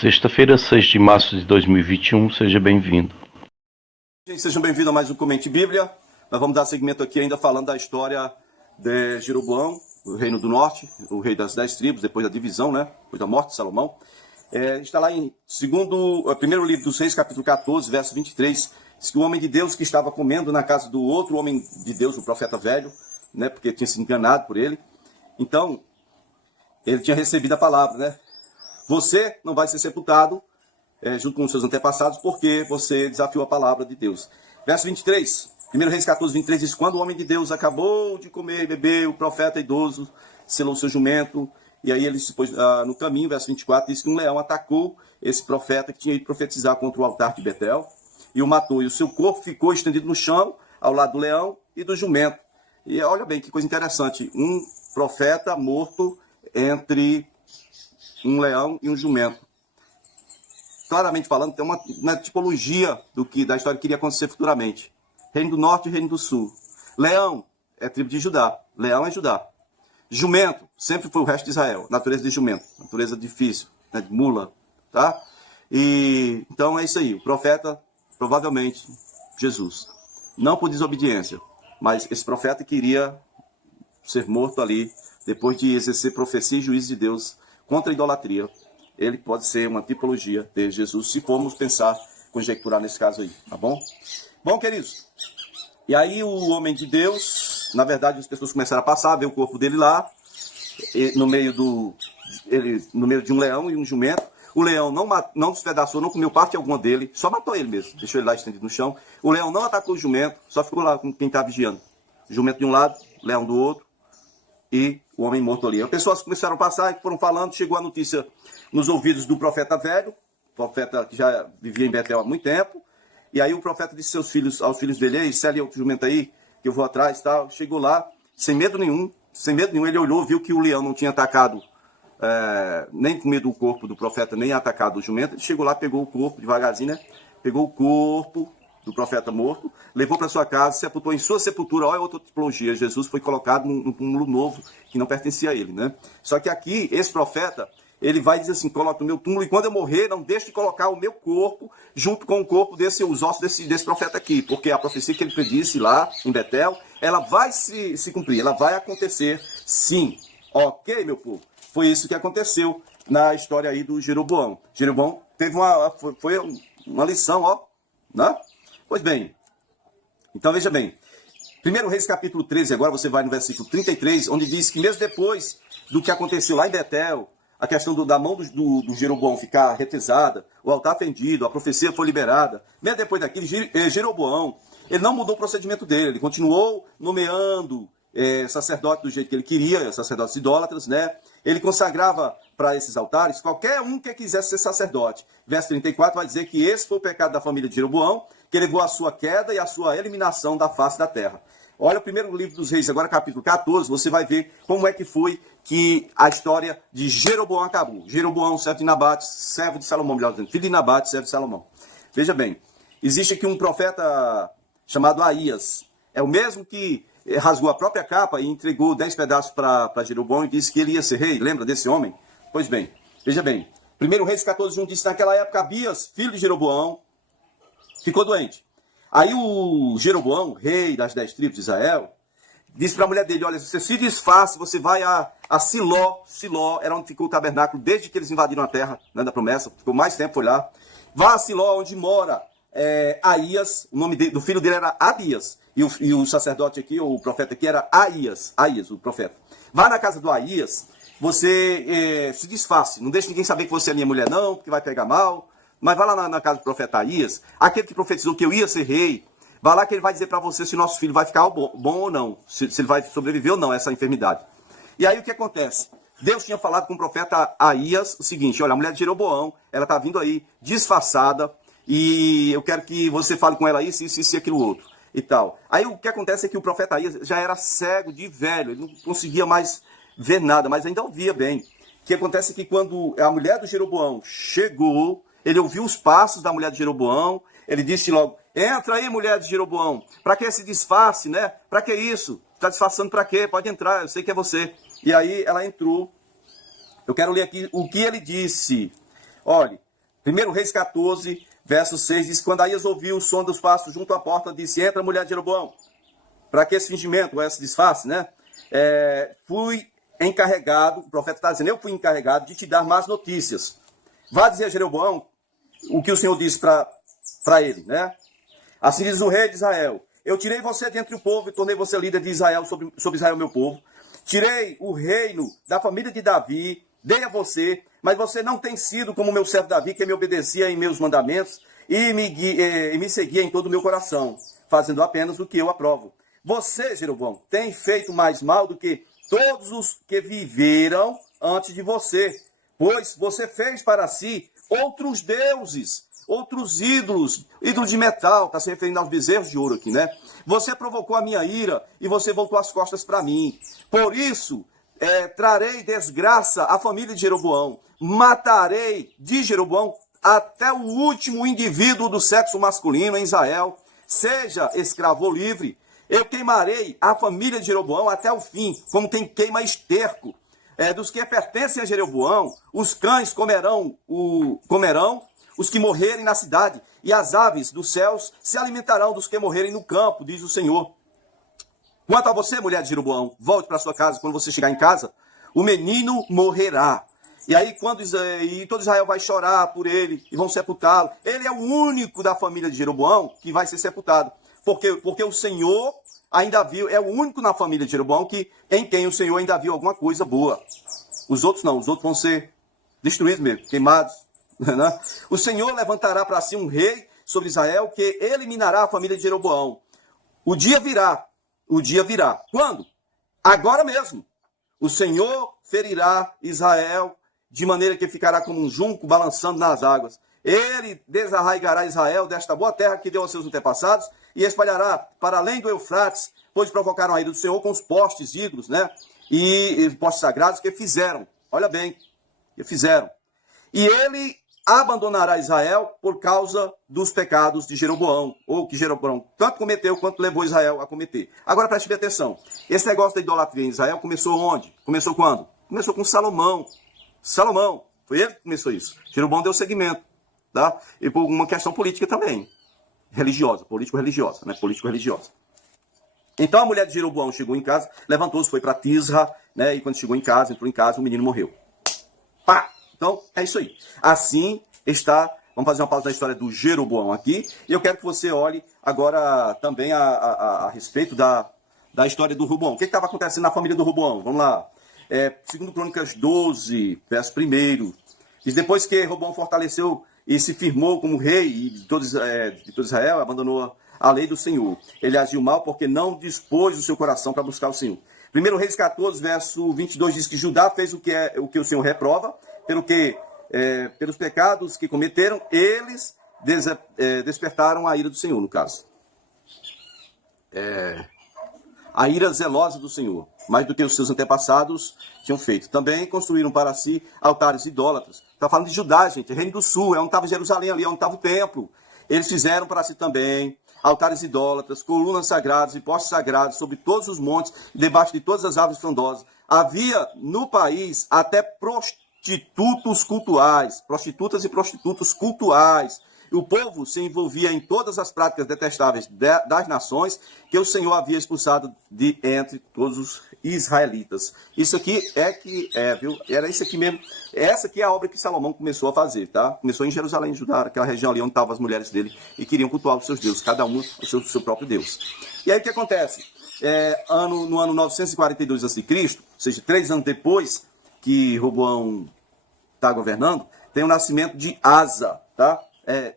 Sexta-feira, 6 de março de 2021, seja bem-vindo. Gente, sejam bem-vindos a mais um Comente Bíblia. Nós vamos dar seguimento aqui ainda falando da história de Jeroboão, o reino do norte, o rei das 10 tribos, depois da divisão, né? Depois da morte de Salomão. Está lá em primeiro livro dos Reis, capítulo 14, verso 23, diz que o homem de Deus que estava comendo na casa do outro homem de Deus, o profeta velho, né? Porque tinha sido enganado por ele. Então, ele tinha recebido a palavra, né? Você não vai ser sepultado junto com os seus antepassados, porque você desafiou a palavra de Deus. Verso 23, 1 Reis 14, 23, diz: quando o homem de Deus acabou de comer e beber, o profeta idoso selou seu jumento, e aí ele se pôs no caminho. Verso 24, diz que um leão atacou esse profeta que tinha ido profetizar contra o altar de Betel, e o matou, e o seu corpo ficou estendido no chão, ao lado do leão e do jumento. E olha bem, que coisa interessante, um profeta morto entre um leão e um jumento. Claramente falando, tem uma tipologia da história que iria acontecer futuramente. Reino do Norte e Reino do Sul. Leão é tribo de Judá. Leão é Judá. Jumento sempre foi o resto de Israel. Natureza de jumento. Natureza difícil, né, de mula. Tá? E então é isso aí. O profeta, provavelmente, Jesus. Não por desobediência, mas esse profeta queria ser morto ali, depois de exercer profecia e juízo de Deus contra a idolatria. Ele pode ser uma tipologia de Jesus, se formos pensar, conjecturar nesse caso aí, tá bom? Bom, queridos, e aí o homem de Deus, na verdade as pessoas começaram a passar, ver o corpo dele lá, no meio de um leão e um jumento. O leão não despedaçou, não comeu parte alguma dele, só matou ele mesmo, deixou ele lá estendido no chão. O leão não atacou o jumento, só ficou lá com quem estava vigiando. O jumento de um lado, leão do outro, e o homem morto ali. As pessoas começaram a passar e foram falando, chegou a notícia nos ouvidos do profeta velho, profeta que já vivia em Betel há muito tempo, e aí o profeta disse aos filhos dele: ei, sele outro jumento aí, que eu vou atrás e tal. Chegou lá, sem medo nenhum, ele olhou, viu que o leão não tinha atacado, nem comido o corpo do profeta, nem atacado o jumento. Ele chegou lá, pegou o corpo, devagarzinho, né? Pegou o corpo do profeta morto, levou para sua casa, sepultou em sua sepultura. Olha outra tipologia, Jesus foi colocado num túmulo novo, que não pertencia a ele, né? Só que aqui, esse profeta, ele vai dizer assim: coloca no meu túmulo, e quando eu morrer, não deixe de colocar o meu corpo junto com o corpo os ossos desse profeta aqui, porque a profecia que ele predisse lá em Betel, ela vai se cumprir, ela vai acontecer sim. Ok, meu povo? Foi isso que aconteceu na história aí do Jeroboão. Jeroboão teve uma lição, ó, né? Pois bem, então veja bem, 1 Reis capítulo 13, agora você vai no versículo 33, onde diz que mesmo depois do que aconteceu lá em Betel, a questão da mão do Jeroboão ficar retesada, o altar fendido, a profecia foi liberada, mesmo depois daquilo, Jeroboão, ele não mudou o procedimento dele, ele continuou nomeando sacerdote do jeito que ele queria, sacerdotes idólatras, né? Ele consagrava para esses altares qualquer um que quisesse ser sacerdote. Verso 34 vai dizer que esse foi o pecado da família de Jeroboão, que levou à sua queda e à sua eliminação da face da terra. Olha o primeiro livro dos Reis, agora capítulo 14, você vai ver como é que foi que a história de Jeroboão acabou. Jeroboão, servo de Nabate, servo de Salomão, melhor dizendo, filho de Nabate, servo de Salomão. Veja bem, existe aqui um profeta chamado Aías. É o mesmo que rasgou a própria capa e entregou 10 pedaços para Jeroboão e disse que ele ia ser rei. Lembra desse homem? Pois bem, veja bem. 1 Reis 14, 1 diz que naquela época Abias, filho de Jeroboão, ficou doente. Aí o Jeroboão, rei das 10 tribos de Israel, disse para a mulher dele: olha, você se disfarce, você vai a Siló. Siló era onde ficou o tabernáculo desde que eles invadiram a terra, né, da promessa, ficou mais tempo, foi lá. Vá a Siló, onde mora Aías, o nome do filho dele era Abias, e o sacerdote aqui, o profeta aqui, era Aías, o profeta. Vá na casa do Aías, você se disfarce, não deixe ninguém saber que você é minha mulher não, porque vai pegar mal. Mas vai lá na casa do profeta Aías, aquele que profetizou que eu ia ser rei. Vai lá que ele vai dizer para você se nosso filho vai ficar bom ou não, se ele vai sobreviver ou não a essa enfermidade. E aí o que acontece? Deus tinha falado com o profeta Aías o seguinte: olha, a mulher de Jeroboão, ela está vindo aí disfarçada, e eu quero que você fale com ela isso e aquilo outro e tal. Aí o que acontece é que o profeta Aías já era cego de velho, ele não conseguia mais ver nada, mas ainda ouvia bem. O que acontece é que quando a mulher do Jeroboão chegou, ele ouviu os passos da mulher de Jeroboão, ele disse logo: entra aí, mulher de Jeroboão. Para que esse disfarce, né? Para que isso? Está disfarçando para quê? Pode entrar, eu sei que é você. E aí ela entrou. Eu quero ler aqui o que ele disse. Olhe, 1 Reis 14, verso 6, diz: quando Aías ouviu o som dos passos junto à porta, disse: entra, mulher de Jeroboão. Para que esse fingimento, esse disfarce, né? Fui encarregado, o profeta está dizendo, eu fui encarregado de te dar más notícias. Vá dizer a Jeroboão o que o Senhor disse para ele, né? Assim diz o rei de Israel: eu tirei você dentre o povo e tornei você líder de Israel sobre Israel, meu povo. Tirei o reino da família de Davi, dei a você, mas você não tem sido como meu servo Davi, que me obedecia em meus mandamentos e me seguia em todo o meu coração, fazendo apenas o que eu aprovo. Você, Jeroboão, tem feito mais mal do que todos os que viveram antes de você, pois você fez para si outros deuses, outros ídolos de metal, está se referindo aos bezerros de ouro aqui, né? Você provocou a minha ira e você voltou as costas para mim. Por isso, trarei desgraça à família de Jeroboão, matarei de Jeroboão até o último indivíduo do sexo masculino em Israel, seja escravo ou livre. Eu queimarei a família de Jeroboão até o fim, como quem queima esterco. Dos que pertencem a Jeroboão, os cães comerão os que morrerem na cidade, e as aves dos céus se alimentarão dos que morrerem no campo, diz o Senhor. Quanto a você, mulher de Jeroboão, volte para sua casa. Quando você chegar em casa, o menino morrerá. E aí todo Israel vai chorar por ele e vão sepultá-lo. Ele é o único da família de Jeroboão que vai ser sepultado. Porque o Senhor ainda viu, é o único na família de Jeroboão em quem o Senhor ainda viu alguma coisa boa. Os outros não, os outros vão ser destruídos mesmo, queimados. Né? O Senhor levantará para si um rei sobre Israel que eliminará a família de Jeroboão. O dia virá. Quando? Agora mesmo. O Senhor ferirá Israel de maneira que ficará como um junco balançando nas águas. Ele desarraigará Israel desta boa terra que deu aos seus antepassados e espalhará para além do Eufrates, pois provocaram a ira do Senhor com os postes ídolos, né? E postes sagrados que fizeram. Olha bem, que fizeram. E ele abandonará Israel por causa dos pecados de Jeroboão, ou que Jeroboão tanto cometeu quanto levou Israel a cometer. Agora preste bem atenção. Esse negócio da idolatria em Israel começou onde? Começou quando? Começou com Salomão. Foi ele que começou isso. Jeroboão deu seguimento, tá? E por uma questão política também. Religiosa, político-religiosa, né? Político-religiosa. Então a mulher de Jeroboão chegou em casa, levantou-se, foi para Tisra, né? E quando chegou em casa, entrou em casa, o menino morreu. Pá! Então, é isso aí. Assim está. Vamos fazer uma pausa na história do Jeroboão aqui. E eu quero que você olhe agora também a respeito da história do Roboão. O que estava acontecendo na família do Roboão? Vamos lá. Segundo Crônicas 12, verso 1. Diz: depois que Roboão fortaleceu e se firmou como rei de todo Israel, abandonou a lei do Senhor. Ele agiu mal porque não dispôs o seu coração para buscar o Senhor. 1 Reis 14, verso 22 diz que Judá fez o que o Senhor reprova, pelos pecados que cometeram, eles despertaram a ira do Senhor, no caso. A ira zelosa do Senhor, mais do que os seus antepassados tinham feito. Também construíram para si altares idólatras. Está falando de Judá, gente, Reino do Sul, é onde estava Jerusalém, ali onde estava o templo. Eles fizeram para si também altares idólatras, colunas sagradas e postes sagrados sobre todos os montes, debaixo de todas as árvores frondosas. Havia no país até prostitutos cultuais, prostitutas e prostitutos cultuais. O povo se envolvia em todas as práticas detestáveis das nações que o Senhor havia expulsado de entre todos os israelitas. Isso aqui viu? Era isso aqui mesmo. Essa aqui é a obra que Salomão começou a fazer, tá? Começou em Jerusalém, em Judá, aquela região ali onde estavam as mulheres dele e queriam cultuar os seus deuses, cada um o seu próprio Deus. E aí o que acontece? No ano 942 a.C., ou seja, 3 anos depois que Roboão está governando, tem o nascimento de Asa, tá?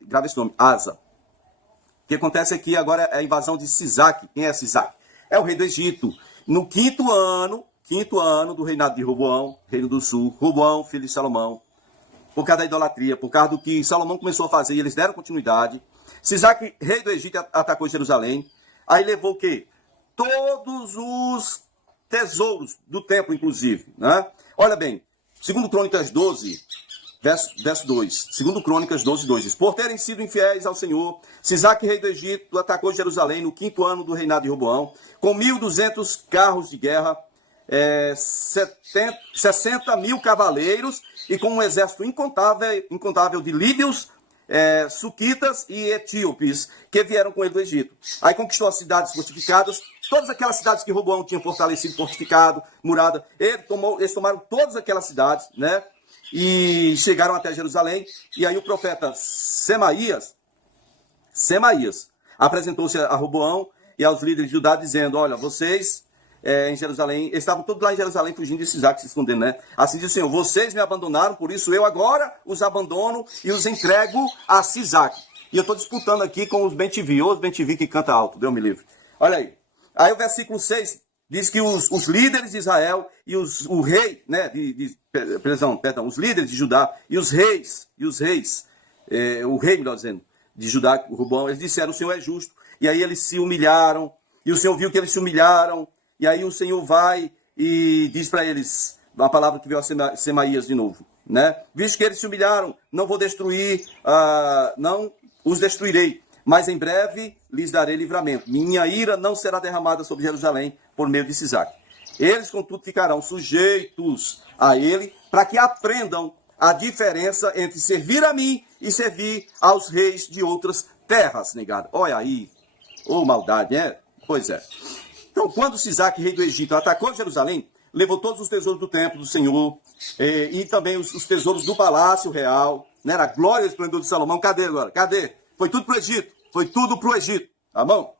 Grava esse nome, Asa. O que acontece aqui agora é a invasão de Sisaque. Quem é Sisaque? É o rei do Egito. No quinto ano do reinado de Roboão, reino do sul, Roboão, filho de Salomão, por causa da idolatria, por causa do que Salomão começou a fazer, e eles deram continuidade. Sisaque, rei do Egito, atacou Jerusalém. Aí levou o quê? Todos os tesouros do templo, inclusive, né? Olha bem, segundo Crônicas 12, verso 2. Segundo Crônicas 12, 2 diz: por terem sido infiéis ao Senhor, Sisaque, rei do Egito, atacou Jerusalém no quinto ano do reinado de Roboão, com 1.200 carros de guerra, 60 mil cavaleiros e com um exército incontável de líbios, suquitas e etíopes, que vieram com ele do Egito. Aí conquistou as cidades fortificadas, todas aquelas cidades que Roboão tinha fortalecido, fortificado, murada. Eles tomaram todas aquelas cidades, né? E chegaram até Jerusalém. E aí o profeta Semaías apresentou-se a Roboão e aos líderes de Judá, dizendo: olha, vocês em Jerusalém, eles estavam todos lá em Jerusalém fugindo de Sisaque, se escondendo, né? Assim diz o Senhor: vocês me abandonaram, por isso eu agora os abandono e os entrego a Sisaque. E eu estou disputando aqui com os Ben-Tivi, os Ben-Tivi que canta alto, Deus me livre. Olha aí. Aí o versículo 6 diz que os líderes de Israel e o rei, né, os líderes de Judá e os reis, o rei, melhor dizendo, de Judá, o Roboão, eles disseram: o Senhor é justo. E aí eles se humilharam, e o Senhor viu que eles se humilharam, e aí o Senhor vai e diz para eles, a palavra que veio a Semaías de novo, né? Visto que eles se humilharam, não vou destruir, não os destruirei, mas em breve lhes darei livramento. Minha ira não será derramada sobre Jerusalém por meio de Sisaque. Eles, contudo, ficarão sujeitos a ele, para que aprendam a diferença entre servir a mim e servir aos reis de outras terras, negado. Olha aí, maldade, Pois é. Então, quando Sisaque, rei do Egito, atacou Jerusalém, levou todos os tesouros do templo do Senhor e também os tesouros do palácio real, né? A glória e o esplendor de Salomão. Cadê agora? Cadê? Foi tudo para o Egito. Foi tudo para o Egito. Tá bom?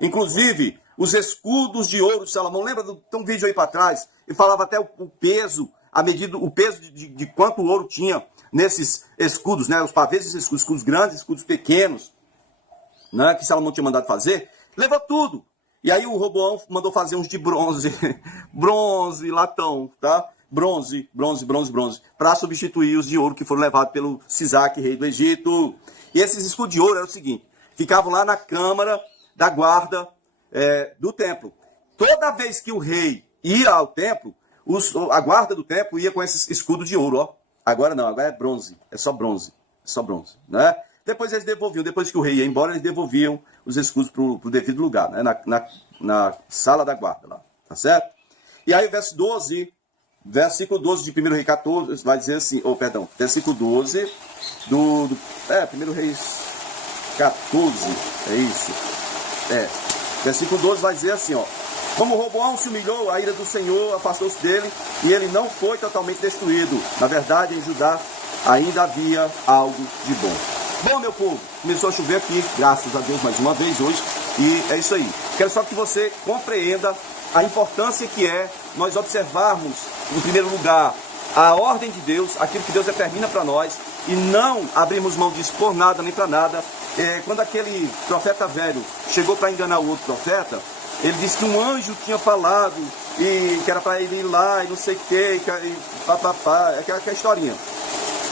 Inclusive, os escudos de ouro de Salomão. Lembra? Tem um vídeo aí para trás. E falava até o peso, o peso de quanto ouro tinha nesses escudos, né? Os pavês desses escudos grandes, escudos pequenos, né? Que Salomão tinha mandado fazer. Levou tudo. E aí o Roboão mandou fazer uns de bronze, bronze, latão, tá? Bronze, para substituir os de ouro que foram levados pelo Sisaque, rei do Egito. E esses escudos de ouro eram o seguinte: ficavam lá na câmara da guarda do templo. Toda vez que o rei ia ao templo, a guarda do templo ia com esses escudos de ouro, ó. Agora não, agora é bronze, é só bronze, né? Depois eles devolviam, depois que o rei ia embora, eles devolviam os escudos para o devido lugar, né? Na sala da guarda lá, tá certo? E aí o versículo 12 de 1 Rei 14, vai dizer assim, versículo 12 1 Reis 14, é isso. Versículo 12 vai dizer assim, ó: como Roboão se humilhou, a ira do Senhor afastou-se dele, e ele não foi totalmente destruído. Na verdade, em Judá ainda havia algo de bom. Bom, meu povo, começou a chover aqui, graças a Deus, mais uma vez hoje, e é isso aí. Quero só que você compreenda a importância que é nós observarmos, em primeiro lugar, a ordem de Deus, aquilo que Deus determina para nós, e não abrirmos mão disso por nada nem para nada. Quando aquele profeta velho chegou para enganar o outro profeta, ele disse que um anjo tinha falado, e que era para ele ir lá, e não sei o que, aquela historinha.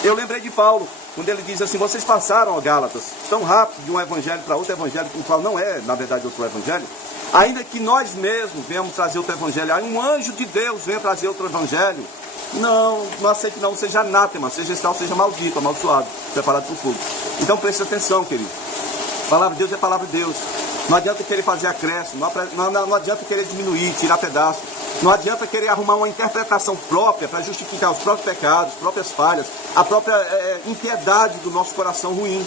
Eu lembrei de Paulo, quando ele diz assim: vocês passaram, ó Gálatas, tão rápido de um evangelho para outro evangelho, o qual não é, na verdade, outro evangelho, ainda que nós mesmos venhamos trazer outro evangelho, aí um anjo de Deus venha trazer outro evangelho, não aceite não, seja anátema, seja tal, seja maldito, amaldiçoado, preparado para o fogo. Então preste atenção, querido. A palavra de Deus é a palavra de Deus. Não adianta querer fazer acréscimo, não adianta querer diminuir, tirar pedaço. Não adianta querer arrumar uma interpretação própria para justificar os próprios pecados, as próprias falhas, a própria impiedade do nosso coração ruim.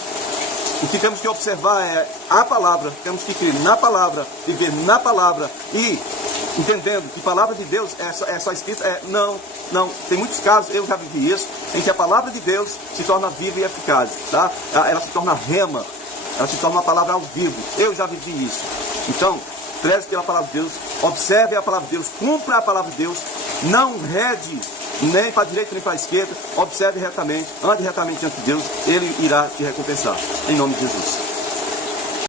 O que temos que observar é a palavra, temos que crer na palavra, viver na palavra e entendendo que a palavra de Deus é só escrita. Não. Tem muitos casos, eu já vivi isso, em que a palavra de Deus se torna viva e eficaz, tá? Ela se torna rema, ela se torna uma palavra ao vivo. Eu já vivi isso. Então, preze pela palavra de Deus, observe a palavra de Deus, cumpra a palavra de Deus, não rede nem para a direita nem para a esquerda, observe retamente, ande retamente diante de Deus, Ele irá te recompensar. Em nome de Jesus.